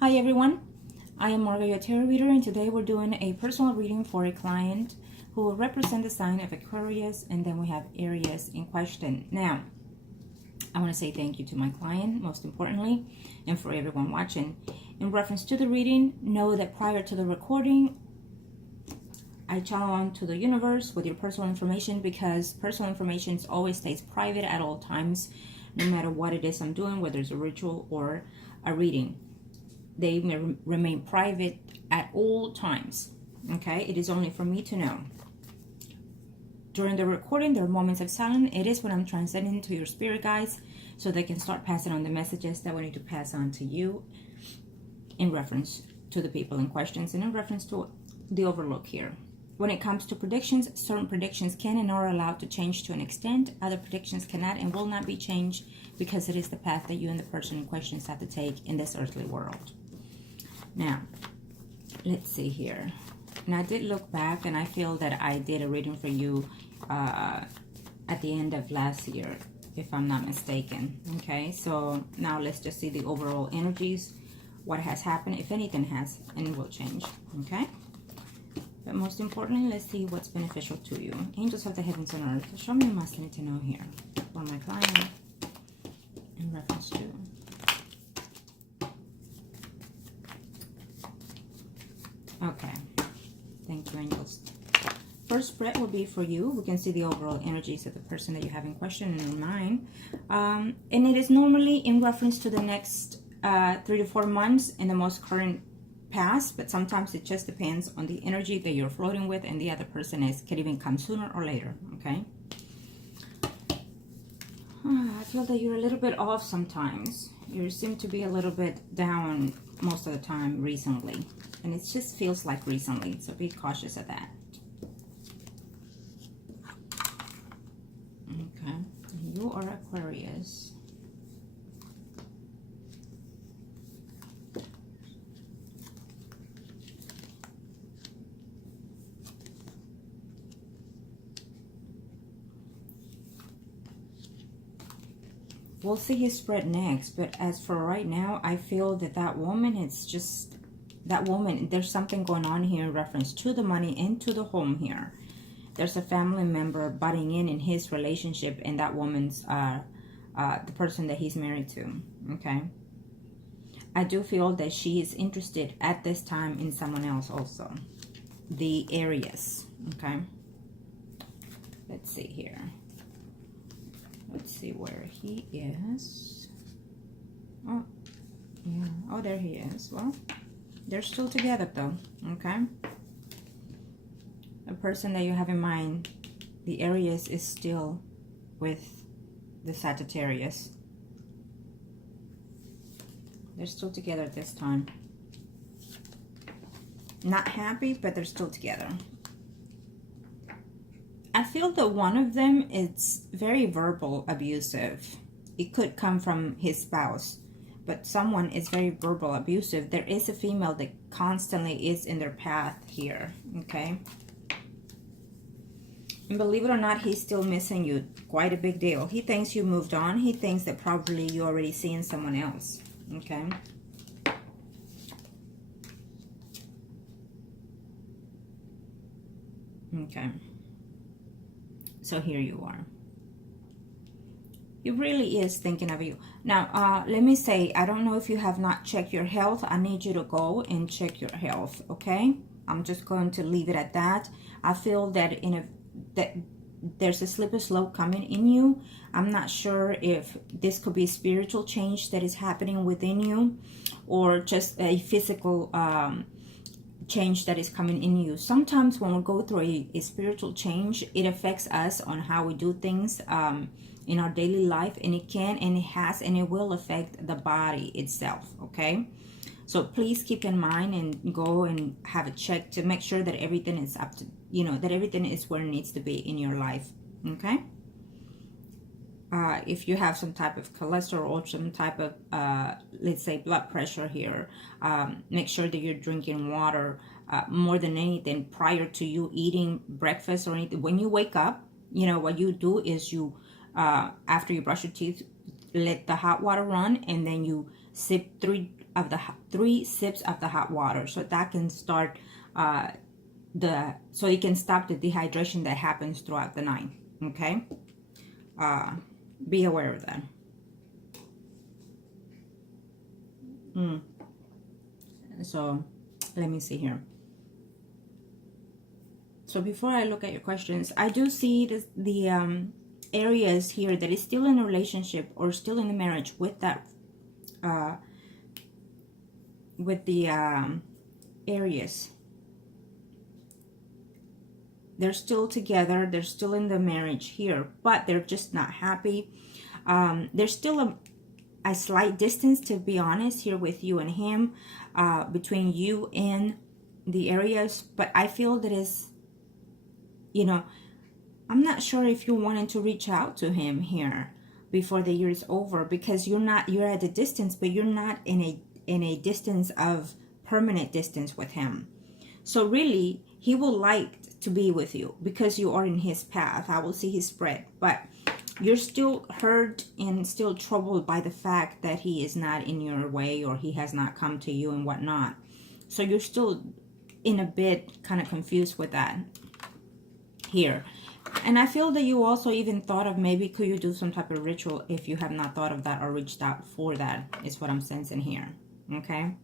Hi everyone, I am Margo, your tarot reader, and today we're doing a personal reading for a client who will represent the sign of Aquarius, and then we have Aries in question. Now, I want to say thank you to my client, most importantly, and for everyone watching. In reference to the reading, know that prior to the recording, I channel on to the universe with your personal information, because personal information always stays private at all times, no matter what it is I'm doing, whether it's a ritual or a reading. They may remain private at all times, okay? It is only for me to know. During the recording, there are moments of silence. It is when I'm transcending to your spirit guides, so they can start passing on the messages that we need to pass on to you in reference to the people in questions and in reference to the overlook here. When it comes to predictions, certain predictions can and are allowed to change to an extent. Other predictions cannot and will not be changed, because it is the path that you and the person in questions have to take in this earthly world. Now, let's see here. And I did look back, and I feel that I did a reading for you at the end of last year, if I'm not mistaken. Okay, so now let's just see the overall energies, what has happened, if anything has and will change. Okay, but most importantly, let's see what's beneficial to you. Angels of the heavens and earth, show me what I need to know here for my client in reference to. Okay, thank you, angels. First spread will be for you. We can see the overall energies of the person that you have in question and in mind. And it is normally in reference to the next 3 to 4 months in the most current past, but sometimes it just depends on the energy that you're floating with, and the other person can even come sooner or later, okay? I feel that you're a little bit off sometimes. You seem to be a little bit down most of the time recently. And it just feels like recently, so be cautious of that. Okay, you are Aquarius. We'll see his spread next, but as for right now, I feel that that woman, it's just... that woman, there's something going on here in reference to the money and to the home here. There's a family member butting in his relationship, and that woman's the person that he's married to, okay? I do feel that she is interested at this time in someone else also. The Aries, okay? Let's see here. Let's see where he is. Oh, yeah. Oh, there he is. Well, they're still together though, okay? The person that you have in mind, the Aries, is still with the Sagittarius. They're still together at this time. Not happy, but they're still together. I feel that one of them is very verbal abusive. It could come from his spouse, but someone is very verbal abusive. There is a female that constantly is in their path here, okay? And believe it or not, he's still missing you. Quite a big deal. He thinks you moved on. He thinks that probably you're already seeing someone else, okay? Okay. So here you are. He really is thinking of you. Now, let me say, I don't know if you have not checked your health. I need you to go and check your health, okay? I'm just going to leave it at that. I feel that there's a slippery slope coming in you. I'm not sure if this could be a spiritual change that is happening within you, or just a physical change that is coming in you. Sometimes when we go through a spiritual change, it affects us on how we do things in our daily life, and it can and it has and it will affect the body itself, okay? So please keep in mind and go and have a check to make sure that everything is up to, you know, that everything is where it needs to be in your life, okay? If you have some type of cholesterol or some type of, let's say, blood pressure here, make sure that you're drinking water more than anything prior to you eating breakfast or anything. When you wake up, you know, what you do is you, after you brush your teeth, let the hot water run, and then you sip three sips of the hot water, so that can start so it can stop the dehydration that happens throughout the night. Okay, be aware of that. So let me see here. So before I look at your questions, I do see the areas here that is still in a relationship or still in a marriage with that with the Aries. They're still together, they're still in the marriage here, but they're just not happy. There's still a slight distance, to be honest, here with you and him, between you and the Aries, but I feel that is, you know, I'm not sure if you're wanting to reach out to him here before the year is over, because you're at a distance, but you're not in a distance of permanent distance with him. So really, he will like to be with you because you are in his path. I will see his spread, but you're still hurt and still troubled by the fact that he is not in your way, or he has not come to you and whatnot. So you're still in a bit kind of confused with that here. And I feel that you also even thought of maybe could you do some type of ritual if you have not thought of that or reached out for that, is what I'm sensing here. Okay.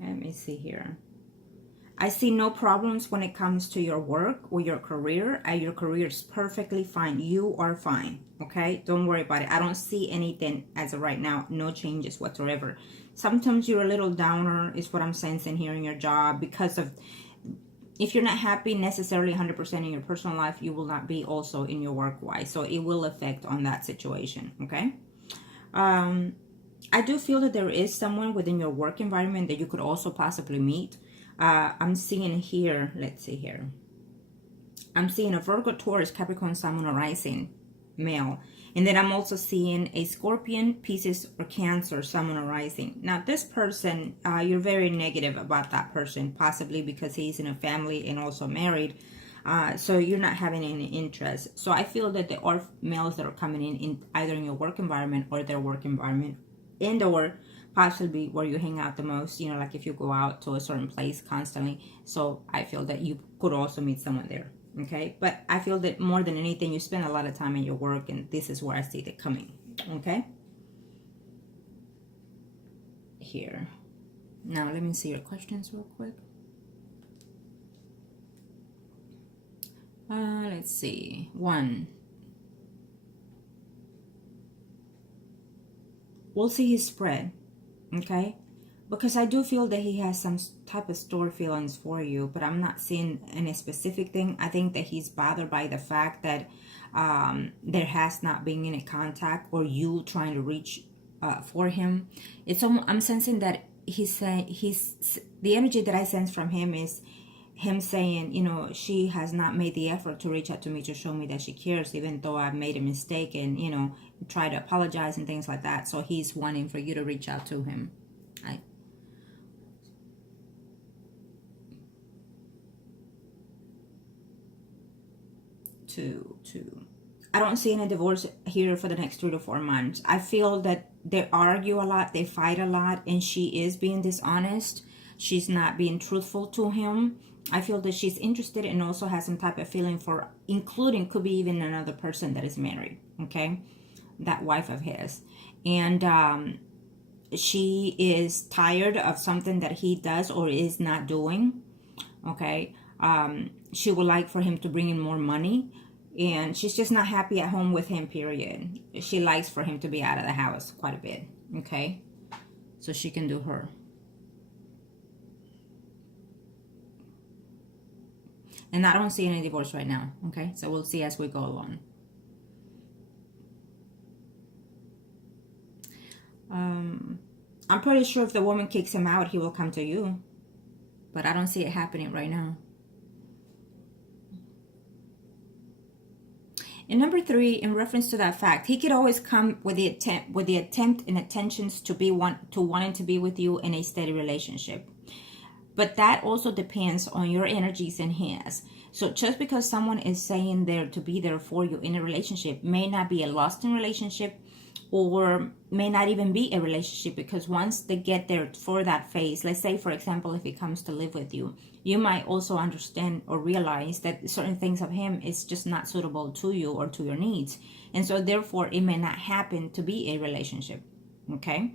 Let me see here. I see no problems when it comes to your work or your career. Your career is perfectly fine. You are fine. Okay, don't worry about it. I don't see anything as of right now. No changes whatsoever. Sometimes you're a little downer, is what I'm sensing here in your job, because of, if you're not happy necessarily 100% in your personal life, you will not be also in your work wise. So it will affect on that situation. Okay. I do feel that there is someone within your work environment that you could also possibly meet. I'm seeing here, let's see here. I'm seeing a Virgo, Taurus, Capricorn, Sun, or Rising male. And then I'm also seeing a Scorpion, Pisces, or Cancer, Sun, or Rising. Now this person, you're very negative about that person, possibly because he's in a family and also married. So you're not having any interest. So I feel that there are males that are coming in either in your work environment or their work environment, and or possibly where you hang out the most, you know, like if you go out to a certain place constantly. So I feel that you could also meet someone there. Okay, but I feel that more than anything, you spend a lot of time in your work, and this is where I see it coming. Okay, here. Now let me see your questions real quick. Let's see. 1. We'll see his spread. Okay, because I do feel that he has some type of stored feelings for you, but I'm not seeing any specific thing. I think that he's bothered by the fact that there has not been any contact, or you trying to reach for him. It's almost, I'm sensing that he's saying, the energy that I sense from him is him saying, you know, she has not made the effort to reach out to me to show me that she cares, even though I've made a mistake, and, you know, try to apologize and things like that. So he's wanting for you to reach out to him. I don't see any divorce here for the next 3 to 4 months. I feel that they argue a lot, they fight a lot, and she is being dishonest. She's not being truthful to him. I feel that she's interested and also has some type of feeling for, including, could be even another person that is married. Okay, that wife of his. And she is tired of something that he does or is not doing. Okay, she would like for him to bring in more money, and she's just not happy at home with him, period. She likes for him to be out of the house quite a bit. Okay, so she can do her. And I don't see any divorce right now. Okay, so we'll see as we go along. I'm pretty sure if the woman kicks him out, he will come to you. But I don't see it happening right now. And number 3, in reference to that fact, he could always come with the attempt and intentions to wanting to be with you in a steady relationship. But that also depends on your energies and his. So just because someone is saying there to be there for you in a relationship may not be a lasting relationship, or may not even be a relationship, because once they get there for that phase, let's say for example if he comes to live with you, you might also understand or realize that certain things of him is just not suitable to you or to your needs, and so therefore it may not happen to be a relationship. Okay,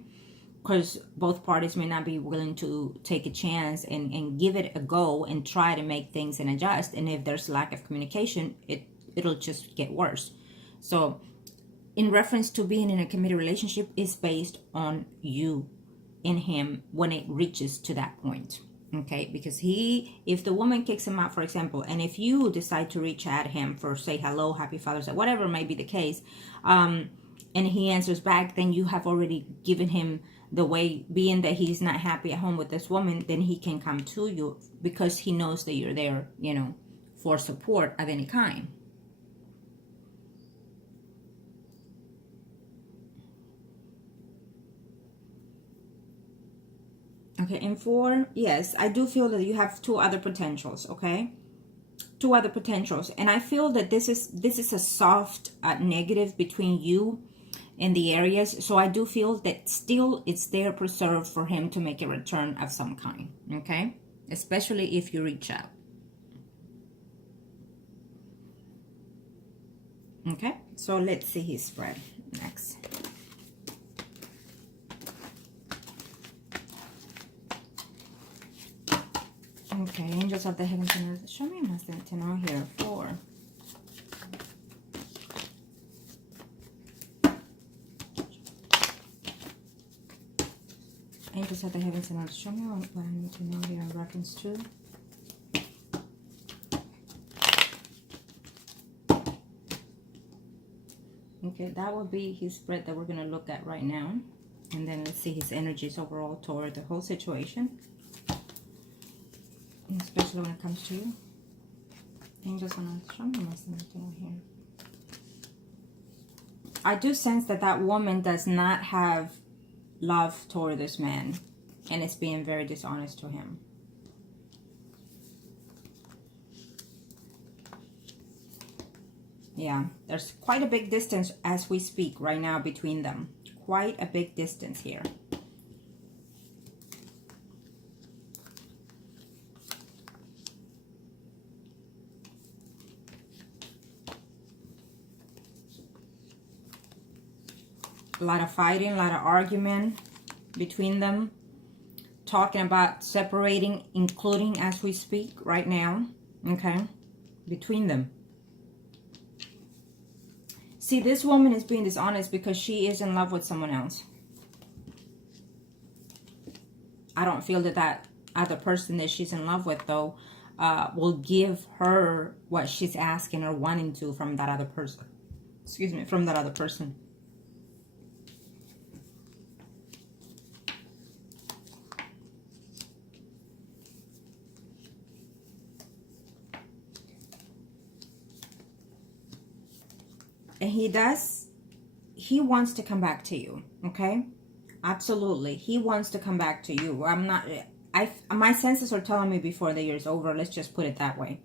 because both parties may not be willing to take a chance and give it a go and try to make things and adjust. And if there's lack of communication, it'll just get worse. So in reference to being in a committed relationship is based on you and him when it reaches to that point. Okay, because if the woman kicks him out, for example, and if you decide to reach out to him for say hello, happy Father's Day, whatever may be the case, and he answers back, then you have already given him the way, being that he's not happy at home with this woman, then he can come to you because he knows that you're there, you know, for support of any kind. Okay, and 4, yes, I do feel that you have 2 other potentials, okay? 2 other potentials. And I feel that this is a soft negative between you and the Aries. So I do feel that still it's there preserved for him to make a return of some kind, okay? Especially if you reach out. Okay, so let's see his spread next. Okay, angels of the heavens and earth, show me más to know here. 4. Angels of the heavens and earth, show me what I need to know here in reference to. Okay, that would be his spread that we're going to look at right now. And then let's see his energies overall toward the whole situation. Especially when it comes to you. Angels on earth, show me my down here. I do sense that that woman does not have love toward this man, and it's being very dishonest to him. Yeah, there's quite a big distance as we speak right now between them. Quite a big distance here. A lot of fighting, a lot of argument between them. Talking about separating, including as we speak right now. Okay? Between them. See, this woman is being dishonest because she is in love with someone else. I don't feel that that other person that she's in love with, though, will give her what she's asking or wanting to from that other person. Excuse me, from that other person. And he wants to come back to you, okay? Absolutely. He wants to come back to you. My senses are telling me before the year's over, let's just put it that way.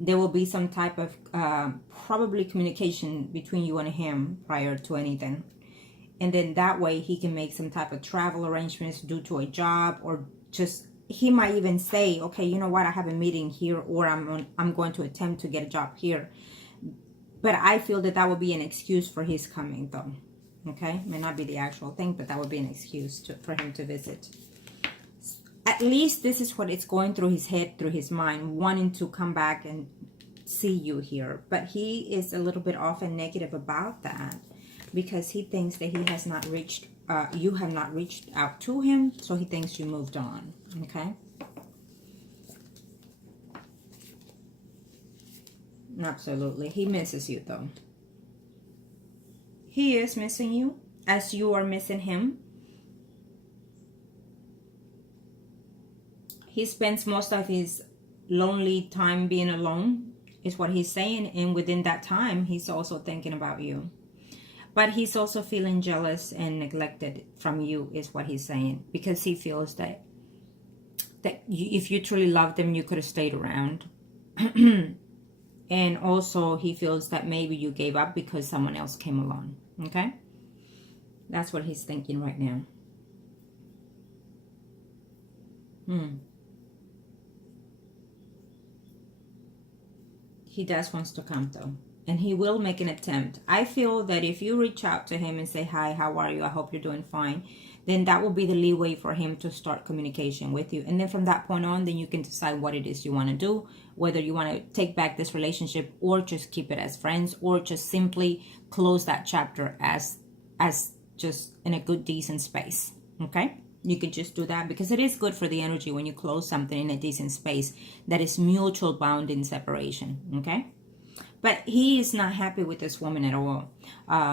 There will be some type of probably communication between you and him prior to anything. And then that way he can make some type of travel arrangements due to a job, or just, he might even say, okay, you know what, I have a meeting here, or I'm going to attempt to get a job here. But I feel that that would be an excuse for his coming, though. Okay? May not be the actual thing, but that would be an excuse for him to visit. At least this is what it's going through his head, through his mind, wanting to come back and see you here. But he is a little bit off and negative about that, because he thinks that he has not reached, you have not reached out to him, so he thinks you moved on. Okay? Absolutely. He misses you, though. He is missing you as you are missing him. He spends most of his lonely time being alone, is what he's saying. And within that time, he's also thinking about you. But he's also feeling jealous and neglected from you, is what he's saying. Because he feels that that if you truly loved him, you could have stayed around. And also he feels that maybe you gave up because someone else came along. Okay, that's what he's thinking right now. He does wants to come though, and he will make an attempt. I feel that if you reach out to him and say, hi, how are you, I hope you're doing fine, then that will be the leeway for him to start communication with you. And then from that point on, then you can decide what it is you want to do, whether you want to take back this relationship or just keep it as friends, or just simply close that chapter as just in a good, decent space. Okay, you could just do that, because it is good for the energy when you close something in a decent space that is mutual bound in separation. Okay, but he is not happy with this woman at all.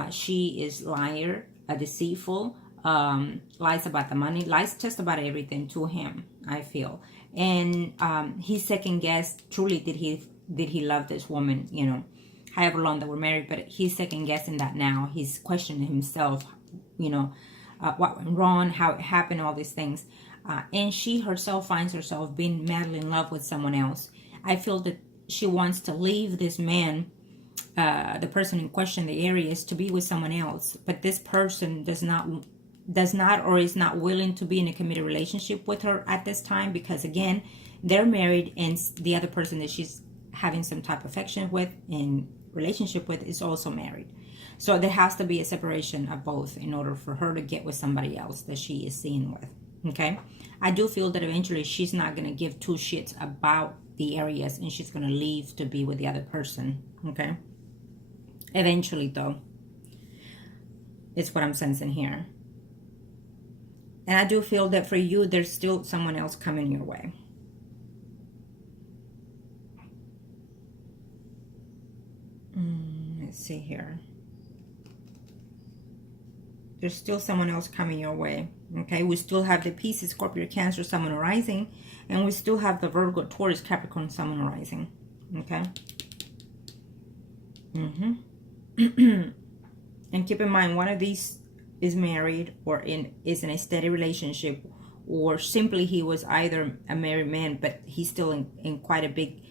She is liar, a deceitful, lies about the money, lies just about everything to him, I feel. And he second guessed, truly did he love this woman, you know, however long that we're married. But he's second guessing that now. He's questioning himself, you know, what went wrong, how it happened, all these things. And she herself finds herself being madly in love with someone else. I feel that she wants to leave this man, the person in question, the Aries, to be with someone else. But this person does not or is not willing to be in a committed relationship with her at this time, because again, they're married, and the other person that she's having some type of affection with and relationship with is also married. So there has to be a separation of both in order for her to get with somebody else that she is seeing with. Okay, I do feel that eventually she's not going to give two shits about the Aries, and she's going to leave to be with the other person. Okay, eventually though, it's what I'm sensing here. And I do feel that for you, there's still someone else coming your way. Let's see here. There's still someone else coming your way. Okay, we still have the Pisces, Scorpio, Cancer, Sun, Moon, Rising. And we still have the Virgo, Taurus, Capricorn, Sun, Moon, Rising. Okay. And keep in mind, one of these is married or is in a steady relationship, or simply he was either a married man, but he's still in quite a big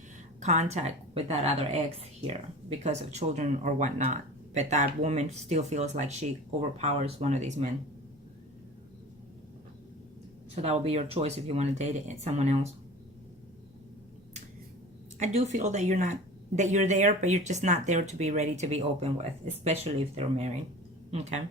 contact with that other ex here because of children or whatnot. But that woman still feels like she overpowers one of these men. So that will be your choice if you want to date someone else. I do feel that you're there, but you're just not there to be ready to be open with, especially if they're married. Okay.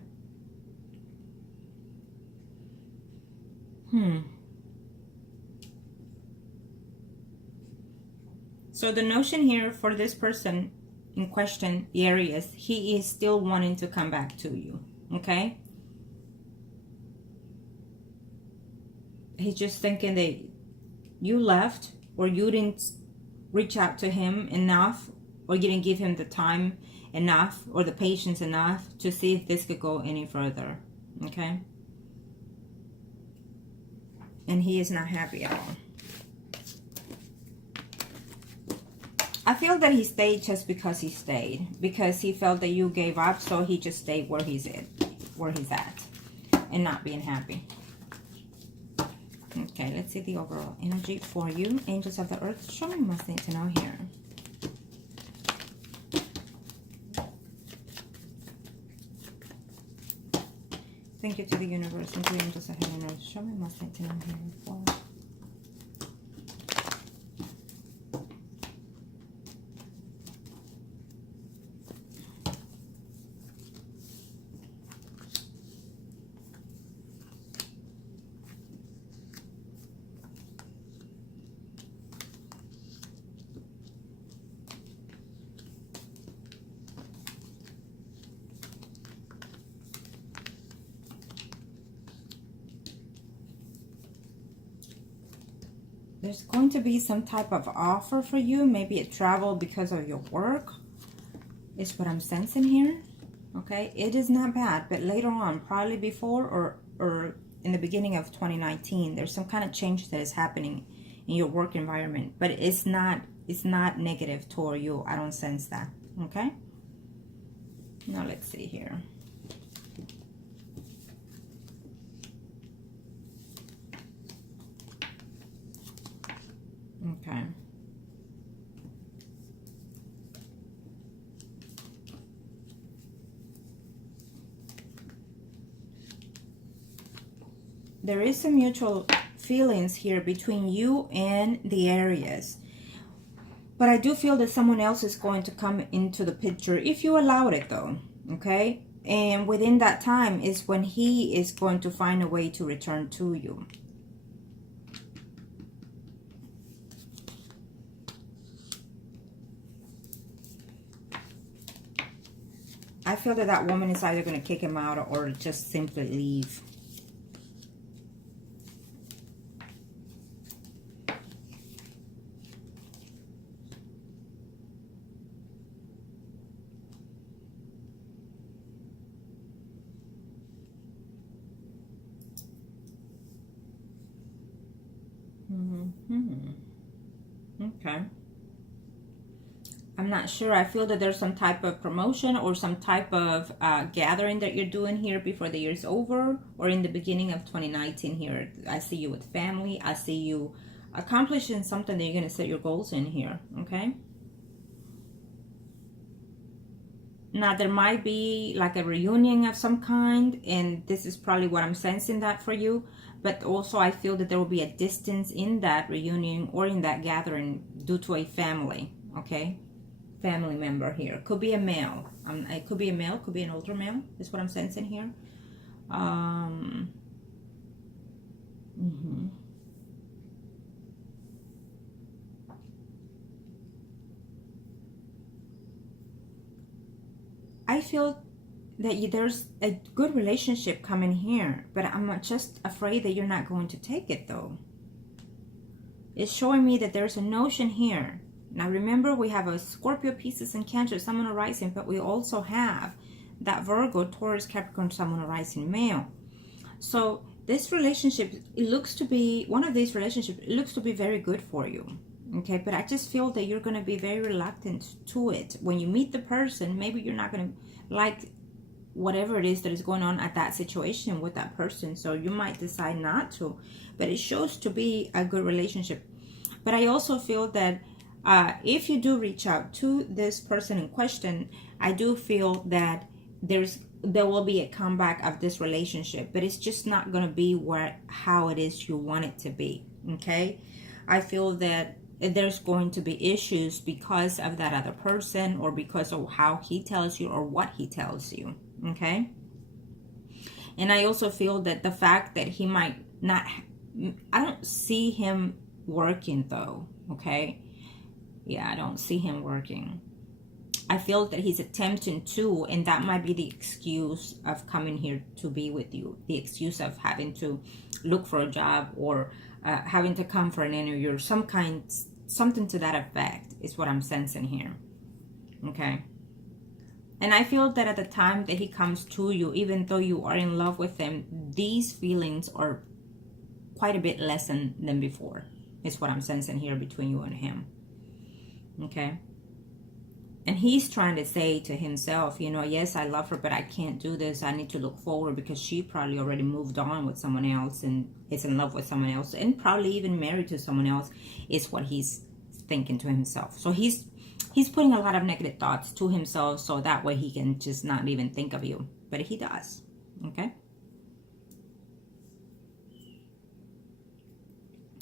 So the notion here for this person in question, the Aries, he is still wanting to come back to you. Okay. He's just thinking that you left, or you didn't reach out to him enough, or you didn't give him the time enough or the patience enough to see if this could go any further. Okay. And he is not happy at all. I feel that he stayed just because he stayed, because he felt that you gave up, so he just stayed where he's at, and not being happy. Okay, let's see the overall energy for you. Angels of the Earth, show me most need to know here. Thank you to the universe and to the angels of heaven and earth. Show me most need to know here for. There's going to be some type of offer for you, maybe a travel because of your work, is what I'm sensing here. Okay, it is not bad, but later on, probably before or in the beginning of 2019, there's some kind of change that is happening in your work environment, but it's not negative toward you. I don't sense that. Okay, now let's see here. Okay. There is some mutual feelings here between you and the Aries. But I do feel that someone else is going to come into the picture if you allowed it though, okay? And within that time is when he is going to find a way to return to you. I feel that that woman is either going to kick him out or just simply leave. Okay. I'm not sure. I feel that there's some type of promotion or some type of gathering that you're doing here before the year's over or in the beginning of 2019 here. I see you with family. I see you accomplishing something that you're going to set your goals in here. Okay. Now, there might be like a reunion of some kind, and this is probably what I'm sensing that for you. But also, I feel that there will be a distance in that reunion or in that gathering due to a family, okay? Family member here. Could be a male. It could be a male, could be an older male, is what I'm sensing here. I feel that there's a good relationship coming here, but I'm just afraid that you're not going to take it though. It's showing me that there's a notion here. Now remember, we have a Scorpio, Pisces, and Cancer, Sun, Moon, Rising, but we also have that Virgo, Taurus, Capricorn, Sun, Moon, Rising male. So this relationship, it looks to be, one of these relationships, it looks to be very good for you. Okay, but I just feel that you're going to be very reluctant to it. When you meet the person, maybe you're not going to like whatever it is that is going on at that situation with that person. So you might decide not to, but it shows to be a good relationship. But I also feel that if you do reach out to this person in question, I do feel that there will be a comeback of this relationship, but it's just not going to be how it is you want it to be. Okay, I feel that there's going to be issues because of that other person or because of how he tells you or what he tells you. Okay, and I also feel that the fact that he might not, I don't see him working though. Okay, yeah, I don't see him working. I feel that he's attempting to, and that might be the excuse of coming here to be with you, the excuse of having to look for a job or having to come for an interview or something to that effect is what I'm sensing here. Okay, and I feel that at the time that he comes to you, even though you are in love with him, these feelings are quite a bit less than before is what I'm sensing here between you and him. Okay, and he's trying to say to himself, you know, yes, I love her, but I can't do this. I need to look forward because she probably already moved on with someone else and is in love with someone else and probably even married to someone else, is what he's thinking to himself. So he's putting a lot of negative thoughts to himself so that way he can just not even think of you. But he does. Okay?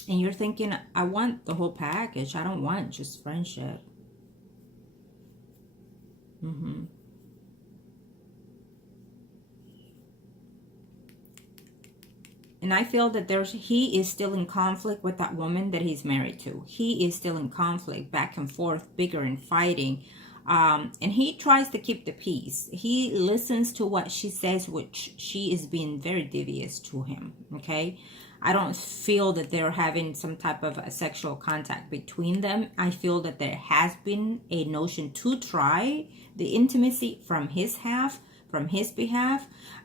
And you're thinking, I want the whole package. I don't want just friendship. And I feel that he is still in conflict with that woman that he's married to. He is still in conflict, back and forth, bigger and fighting. And he tries to keep the peace. He listens to what she says, which she is being very devious to him. Okay, I don't feel that they're having some type of a sexual contact between them. I feel that there has been a notion to try the intimacy from his behalf.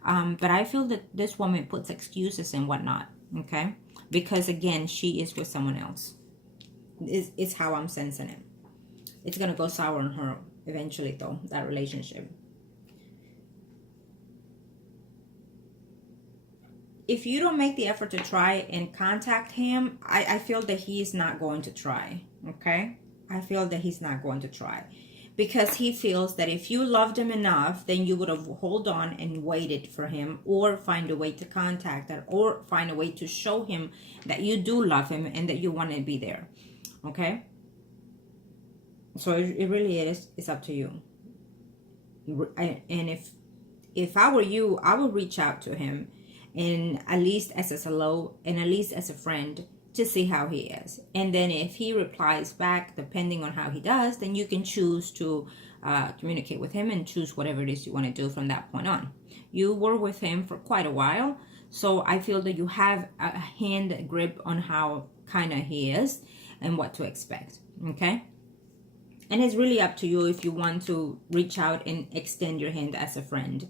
But I feel that this woman puts excuses and whatnot. Okay, because again, she is with someone else. It's how I'm sensing it. It's gonna go sour on her eventually, though, that relationship. If you don't make the effort to try and contact him, I feel that he is not going to try. Okay? I feel that he's not going to try. Because he feels that if you loved him enough, then you would have hold on and waited for him, or find a way to contact her, or find a way to show him that you do love him and that you want to be there. Okay? So it really is, it's up to you. And if I were you, I would reach out to him, and at least as a hello, and at least as a friend, to see how he is. And then if he replies back, depending on how he does, then you can choose to communicate with him and choose whatever it is you want to do from that point on. You were with him for quite a while, so I feel that you have a hand grip on how kind of he is and what to expect. Okay? And it's really up to you if you want to reach out and extend your hand as a friend,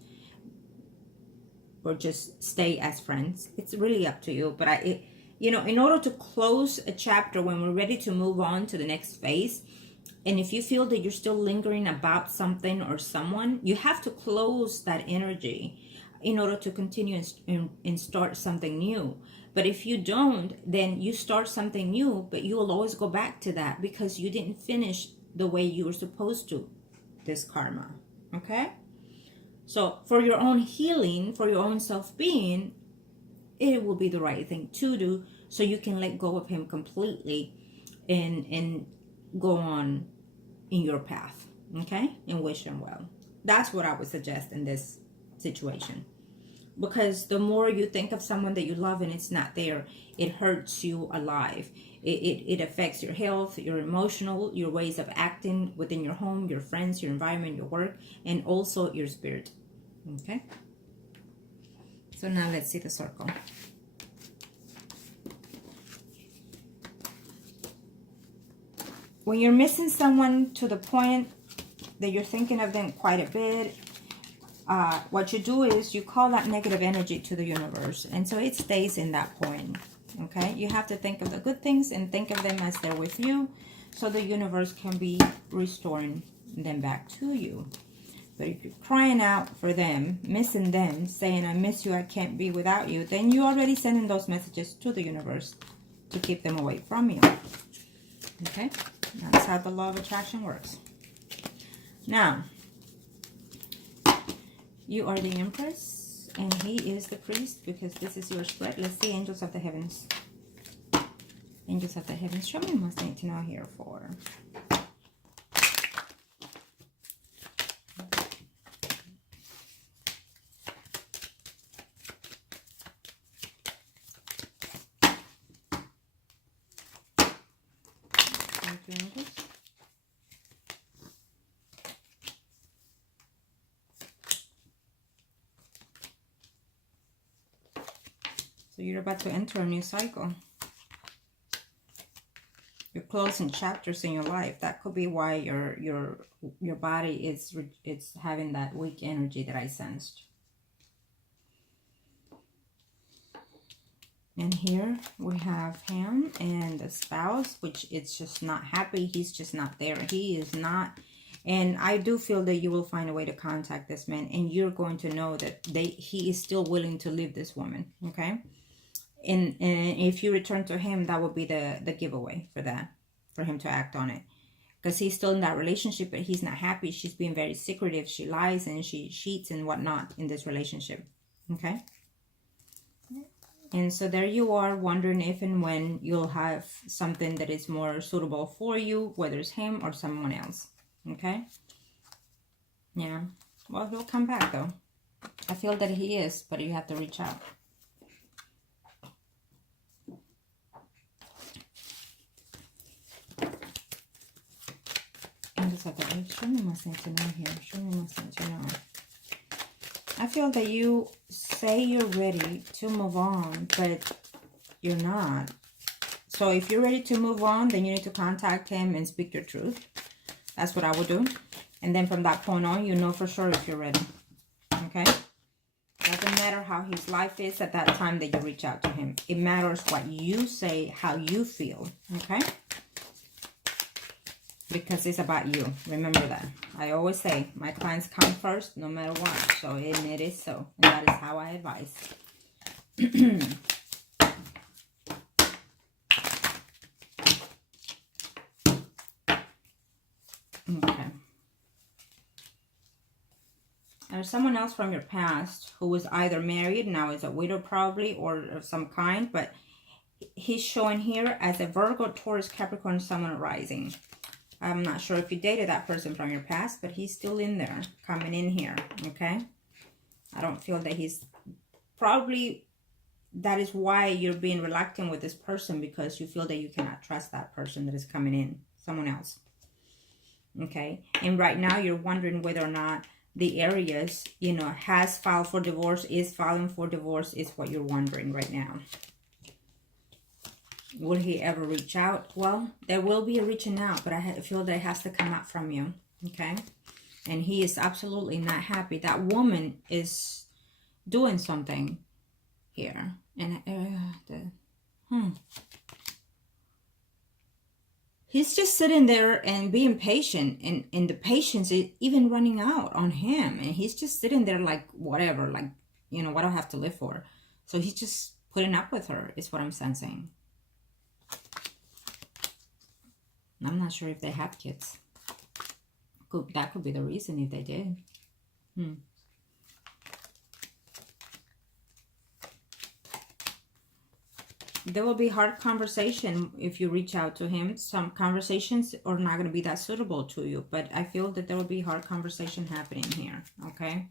or just stay as friends. It's really up to you. But you know, in order to close a chapter, when we're ready to move on to the next phase, and if you feel that you're still lingering about something or someone, you have to close that energy in order to continue and start something new. But if you don't, then you start something new, but you will always go back to that because you didn't finish the way you were supposed to, this karma. Okay? So for your own healing, for your own self-being, it will be the right thing to do, so you can let go of him completely and go on in your path. Okay? And wish him well. That's what I would suggest in this situation. Because the more you think of someone that you love and it's not there, it hurts you alive. It affects your health, your emotional, your ways of acting within your home, your friends, your environment, your work, and also your spirit. Okay? So now let's see the circle. When you're missing someone to the point that you're thinking of them quite a bit, what you do is you call that negative energy to the universe, and so it stays in that point. Okay, you have to think of the good things and think of them as they're with you, so the universe can be restoring them back to you. But if you're crying out for them, missing them, saying, I miss you, I can't be without you, then you're already sending those messages to the universe to keep them away from you. Okay, that's how the law of attraction works. Now, you are the Empress, and he is the Priest, because this is your spread. Let's see, Angels of the Heavens. Angels of the Heavens, show me what I need to know here for. Angels. So you're about to enter a new cycle. You're closing chapters in your life. That could be why your body is having that weak energy that I sensed. And here we have him and the spouse, which it's just not happy. He's just not there. He is not. And I do feel that you will find a way to contact this man, and you're going to know that he is still willing to leave this woman. Okay. And if you return to him, that would be the giveaway for that, for him to act on it. Because he's still in that relationship, but he's not happy. She's being very secretive. She lies and she cheats and whatnot in this relationship. Okay. And so there you are, wondering if and when you'll have something that is more suitable for you, whether it's him or someone else. Okay? Yeah. Well, he'll come back, though. I feel that he is, but you have to reach out. I'm just like, show me my sense to know here. Show me my sense to know. I feel that you say you're ready to move on, but you're not. So if you're ready to move on, then you need to contact him and speak your truth. That's what I would do. And then from that point on, you know for sure if you're ready. Okay? Doesn't matter how his life is at that time that you reach out to him. It matters what you say, how you feel. Okay? Because it's about you. Remember that. I always say, my clients come first no matter what. So, and it is so. And that is how I advise. There's someone else from your past who was either married, now is a widow probably, or of some kind, but he's showing here as a Virgo, Taurus, Capricorn, Sun rising. I'm not sure if you dated that person from your past, but he's still in there, coming in here, okay? I don't feel that he's probably, that is why you're being reluctant with this person, because you feel that you cannot trust that person that is coming in, someone else, okay? And right now you're wondering whether or not the Aries, you know, has filed for divorce, is filing for divorce, is what you're wondering right now. Will he ever reach out? Well, there will be a reaching out, but I feel that it has to come out from you, okay? And he is absolutely not happy. That woman is doing something here. And he's just sitting there and being patient, and the patience is even running out on him. And he's just sitting there like, whatever, like, you know, what do I have to live for? So he's just putting up with her, is what I'm sensing. I'm not sure if they have kids. That could be the reason if they did. There will be hard conversation if you reach out to him. Some conversations are not going to be that suitable to you, but I feel that there will be hard conversation happening here, okay?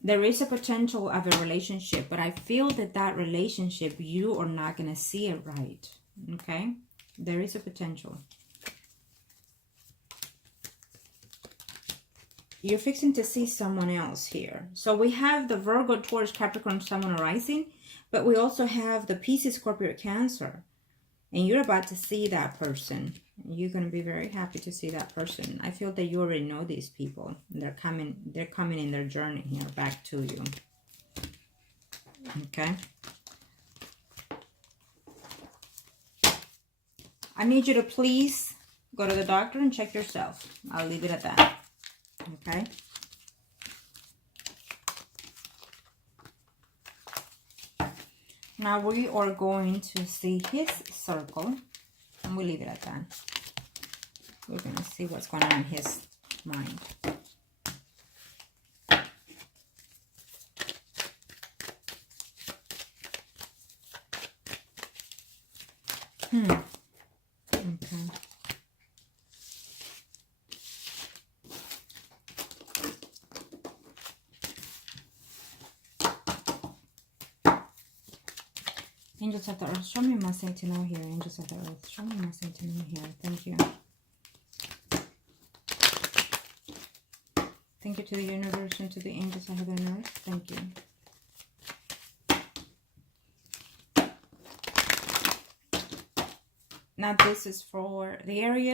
There is a potential of a relationship, but I feel that that relationship, you are not going to see it right, okay? There is a potential. You're fixing to see someone else here. So we have the Virgo, Taurus, Capricorn, Sun rising, but we also have the Pisces, Scorpio, Cancer. And you're about to see that person. You're going to be very happy to see that person. I feel that you already know these people. They're coming in their journey here back to you. Okay. I need you to please go to the doctor and check yourself. I'll leave it at that. Okay. Now we are going to see his circle, and we'll leave it at that. We're going to see what's going on in his mind. Okay. Angels of the Earth, show me my saint to know here. Angels of the Earth, show me my saint to know here. Thank you. Thank you to the universe and to the angels of heaven and earth. Thank you. Now this is for the area